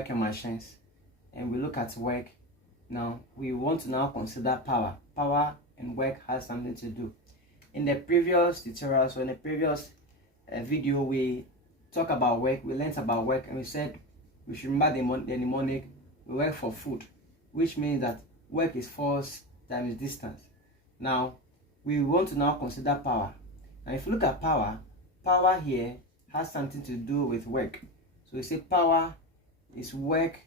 working machines and we look at work, now we want to now consider power. Power and work has something to do. In the previous tutorials or in the previous video, we talked about work, we learned about work, and we said we should remember the mnemonic, we work for food, which means that work is force times distance. Now we want to now consider power. And if you look at power, power here has something to do with work. So we say power is work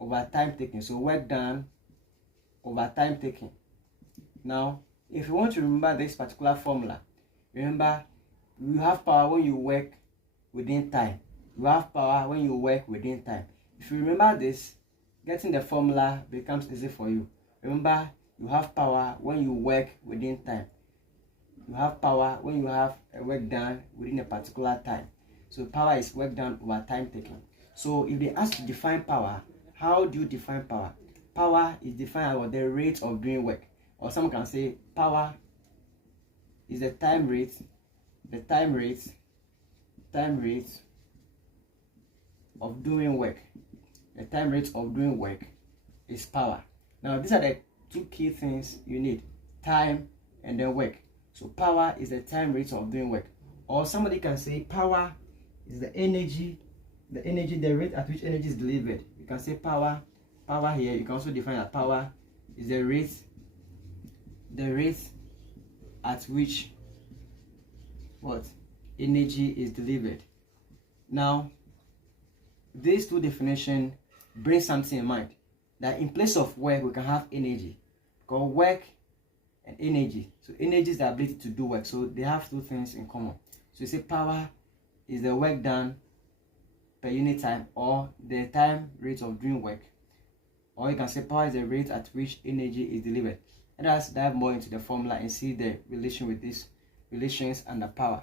over time taken. So work done over time taken. Now, if you want to remember this particular formula, remember you have power when you work within time. You have power when you work within time. If you remember this, getting the formula becomes easy for you. Remember, you have power when you work within time. You have power when you have a work done within a particular time. So power is work done over time taken. So if they ask to define power, how do you define power? Power is defined as the rate of doing work. Or some can say power is the time rate of doing work. The time rate of doing work is power. Now these are the two key things you need: time and then work. So power is the time rate of doing work. Or somebody can say power is the rate at which energy is delivered. You can say power here. You can also define that power is the rate at which energy is delivered. Now these two definitions bring something in mind, that in place of work we can have energy. Because work and energy, so energy is the ability to do work, so they have two things in common. So you say power is the work done per unit time, or the time rate of doing work, or you can say power is the rate at which energy is delivered. Let us dive more into the formula and see the relation with these relations and the power.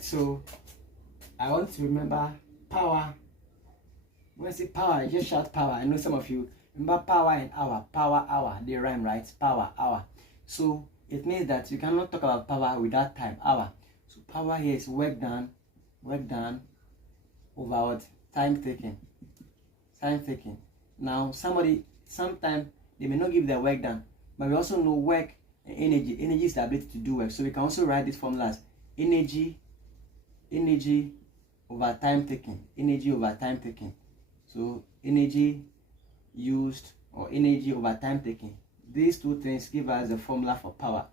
So I want to remember power. When I say power, I just shout power. I know some of you remember power and hour. Power, hour, they rhyme, right? Power, hour. So it means that you cannot talk about power without time, hour. So power here is work done over time taken. Now sometimes they may not give their work done, but we also know work and energy. Energy is the ability to do work. So we can also write this formula as energy over time taken. Energy over time taken. So energy used or energy over time taken. These two things give us the formula for power.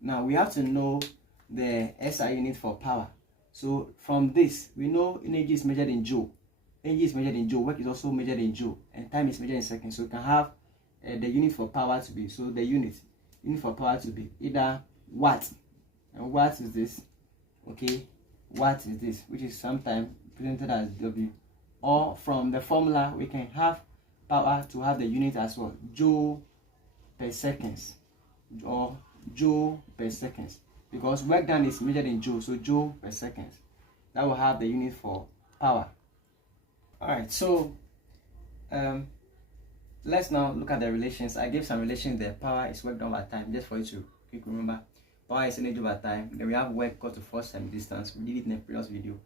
Now we have to know the SI unit for power. So from this, we know energy is measured in joule. Energy is measured in joule. Work is also measured in joule, and time is measured in seconds. So we can have the unit for power to be, so the unit for power to be either watt, and watt is this, okay, watt is this, which is sometimes presented as W, or from the formula we can have power to have the unit as well, joule per seconds, or joule per seconds, because work done is measured in joule, so joule per seconds. That will have the unit for power. Alright, so let's now look at the relations. I gave some relations there. Power is work done over time, just for you to quick remember. Power is energy over time. Then we have work equal to force times distance. We did it in the previous video.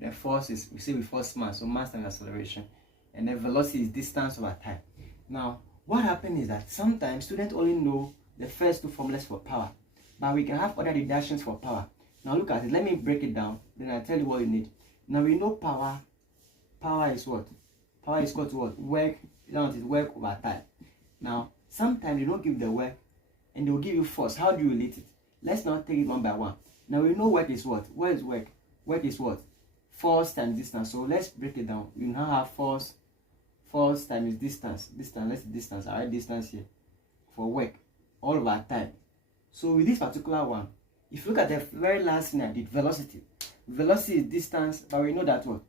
Then force is, we say we force mass, so mass times acceleration. And then velocity is distance over time. Now, what happens is that sometimes students only know the first two formulas for power, but we can have other deductions for power. Now look at it. Let me break it down. Then I'll tell you what you need. Now we know power. Power is what? Power is equal to what? Work. It's work over time. Now, sometimes they don't give the work and they'll give you force. How do you relate it? Let's now take it one by one. Now we know work is what? What is work? Work is what? Force times distance. So let's break it down. You now have force times distance. Let's distance. I write distance here for work all over time. So with this particular one, if you look at the very last thing I did, velocity. Velocity is distance, but we know that what?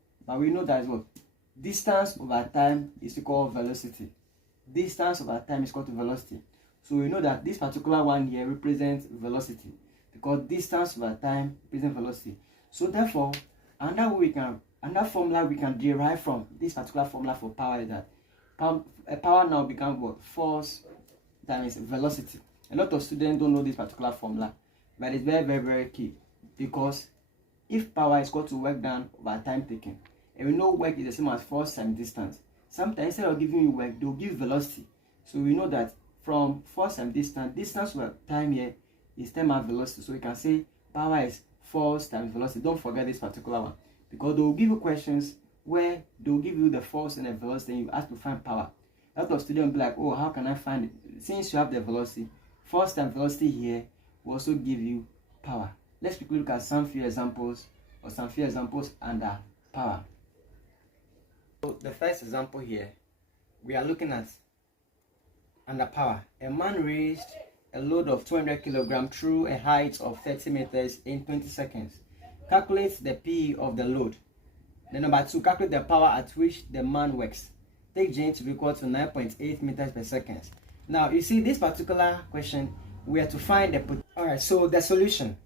Distance over time is equal to velocity. Distance over time is equal to velocity. So we know that this particular one here represents velocity, because distance over time represents velocity. So therefore, another formula we can derive from this particular formula for power is that power now becomes what? Force times velocity. A lot of students don't know this particular formula, but it's very, very, very key, because if power is equal to work done over time taken, and we know work is the same as force times distance. Sometimes instead of giving you work, they'll give velocity. So we know that from force times distance where time here is time and velocity. So we can say power is force times velocity. Don't forget this particular one, because they'll give you questions where they'll give you the force and the velocity and you have to find power. A lot of students will be like, oh, how can I find it? Since you have the velocity, force times velocity here will also give you power. Let's quickly look at some few examples under power. So the first example here, we are looking at under power. A man raised a load of 200 kilograms through a height of 30 meters in 20 seconds. Calculate the P of the load. Then number 2, calculate the power at which the man works. Take J to be equal to 9.8 meters per second. Now you see this particular question, we have to find the alright, so the solution.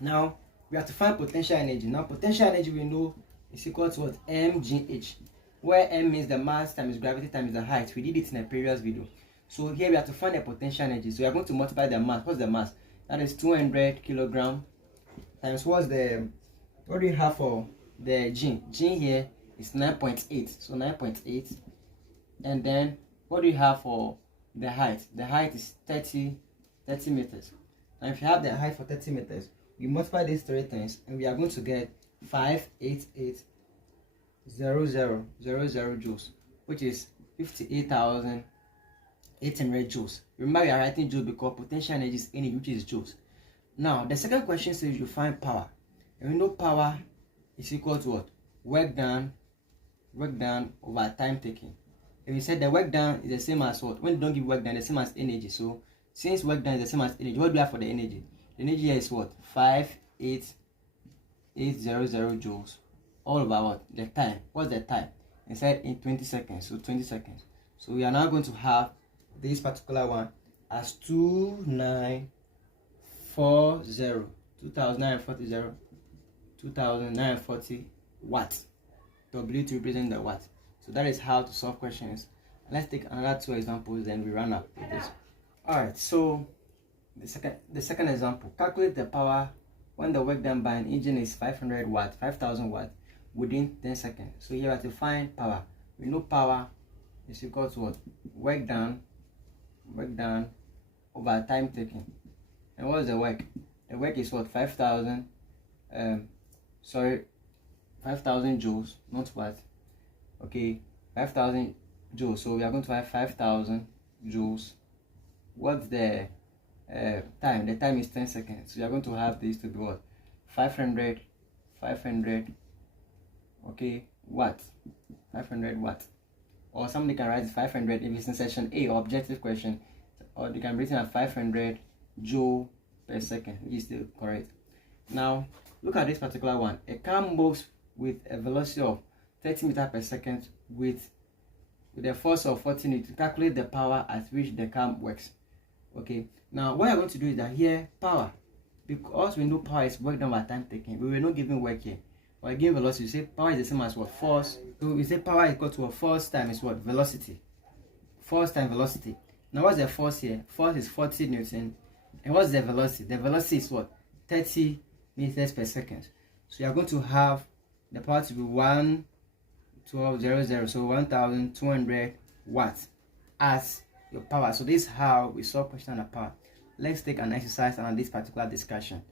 Now we have to find potential energy. Now potential energy we know is equal to what? mgh, where m means the mass times gravity times the height. We did it in a previous video. So here we have to find the potential energy. So we are going to multiply the mass. What's the mass? That is 200 kilogram times what do you have for the g? G here is 9.8. So 9.8. And then what do you have for the height? The height is 30 meters. And if you have the height for 30 meters, we multiply these 3 times and we are going to get 588,000 joules, which is 58,800 joules. Remember, we are writing joules because potential energy is energy, which is joules. Now the second question says you find power, and we know power is equal to what? Work done over time taken. And we said the work done is the same as what? When you don't give work done, the same as energy. So since work done is the same as energy, what do we have for the energy? The energy here is what? 58800 joules all over what? The time. What's the time? Inside in 20 seconds. So 20 seconds. So we are now going to have this particular one as 2940 watts. W to represent the watt. So that is how to solve questions. Let's take another 2 examples, then we run up with this. Alright, so the second example, calculate the power when the work done by an engine is 500 watt, 5000 watt within 10 seconds. So here we have to find power. We know power is equal to what? Work done over time taken. And what is the work? The work is what? 5,000 joules, not watt. Okay, 5,000 joules. So we are going to have 5,000 joules. What's the time? The time is 10 seconds. So we are going to have this to be what? 500 okay, watt. 500 watt. Or somebody can write 500 if it's in section A or objective question, or they can write it at 500 joule per second, which is still correct. Now look at this particular one. A car moves with a velocity of 30 meters per second with a force of 40 Newton. Calculate the power at which the car works. Okay, now what I'm going to do is that here power, because we know power is work done by time taken, we were not giving work here. Or again velocity, you say power is the same as what? Force. So we say power is equal to a force times what? Velocity. Force times velocity. Now what's the force here? Force is 40 Newton. And what's the velocity? The velocity is what? 30 meters per second. So you are going to have the power to be 1,200, so 1,200 watts as your power. So this is how we solve question under power. Let's take an exercise on this particular discussion.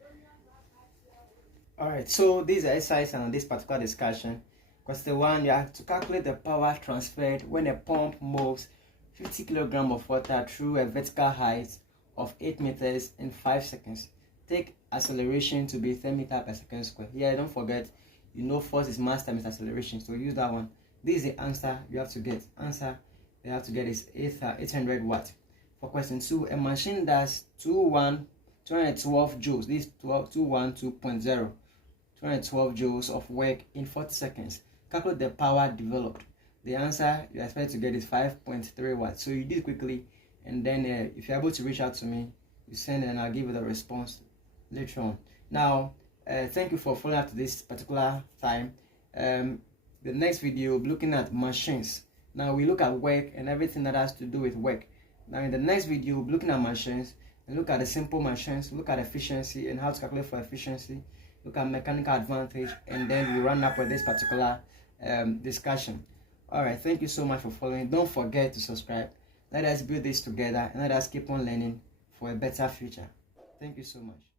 Alright, so this exercise on this particular discussion. Question 1, you have to calculate the power transferred when a pump moves 50 kilograms of water through a vertical height of 8 meters in 5 seconds. Take acceleration to be 10 meters per second square. Here, don't forget, you know force is mass times acceleration, so use that one. This is the answer you have to get. Answer you have to get is 800 watts. For question 2, a machine does 212 joules. This is 212.0. 212 joules of work in 40 seconds. Calculate the power developed. The answer you expect to get is 5.3 watts. So you did quickly, and then if you're able to reach out to me, you send and I'll give you the response later on. Now, thank you for following up to this particular time. The next video we'll be looking at machines. Now we look at work and everything that has to do with work. Now in the next video we'll be looking at machines and look at the simple machines, look at efficiency and how to calculate for efficiency, look at mechanical advantage, and then we run up with this particular discussion. All right, thank you so much for following. Don't forget to subscribe. Let us build this together and let us keep on learning for a better future. Thank you so much.